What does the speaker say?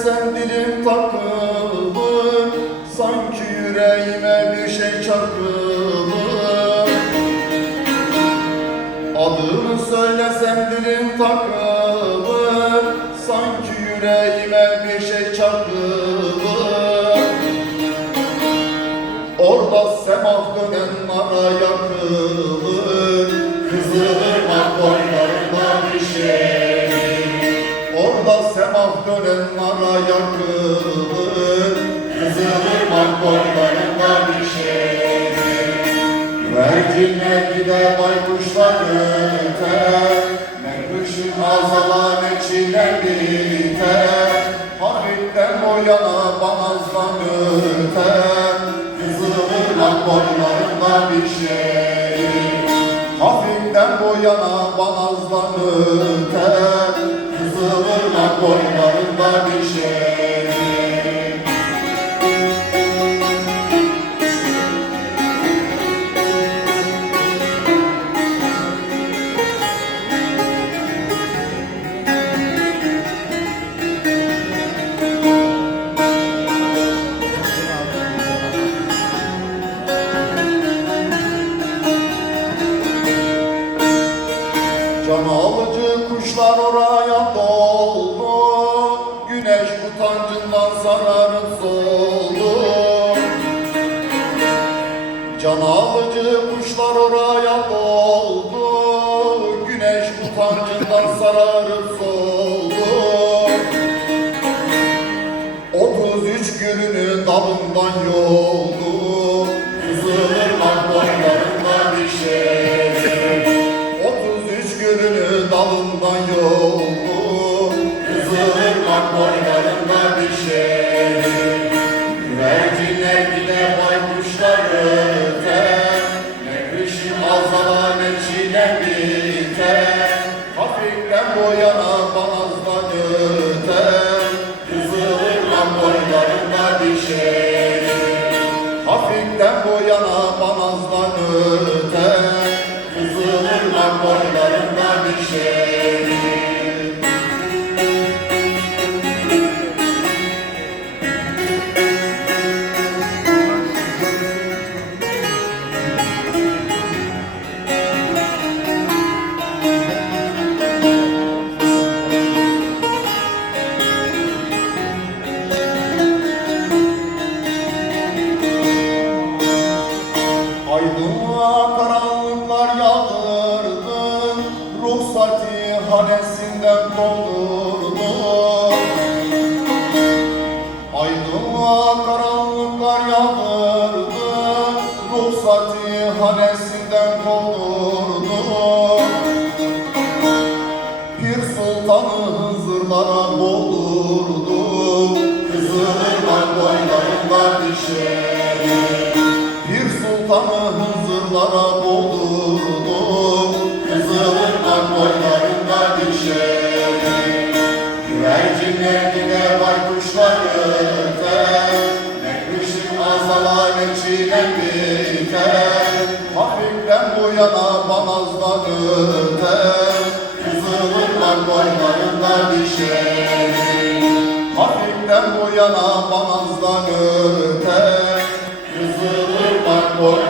söylesem dilim takılır Sanki yüreğime bir şey çakılır Adını söylesem dilim takılır Sanki yüreğime bir şey çakılır Orada semah dönen nara yakılır Kızılırmak yakılır Kızılırmak bir şey Vercinler gider baykuşlar öter Ne kışın azalar ne çiğner biter Hafiften Kızılırmak boylarında bir şey Hafiften banazdan öter Alıcı kuşlar oraya doldu. Güneş utancından sararıp soldu. Can alıcı kuşlar oraya doldu. Güneş utancından sararıp soldu. 33 gülünü dalından yoldu yağdırdın Ruhsati hanesinden doldurdun Aydınlığa karanlıklar yağdırdın Ruhsati hanesinden doldurdun Pir sultanı hızırlara boğdurdu. Kızılırmak boylarında dişleri. Bir sultanı hızırlara boğdurdu çiğnem biter Hafiften bu yana banazdan öter. Kızılırmak boylarında dişleri Hafiften bu yana banazdan öter. Kızılırmak boylarında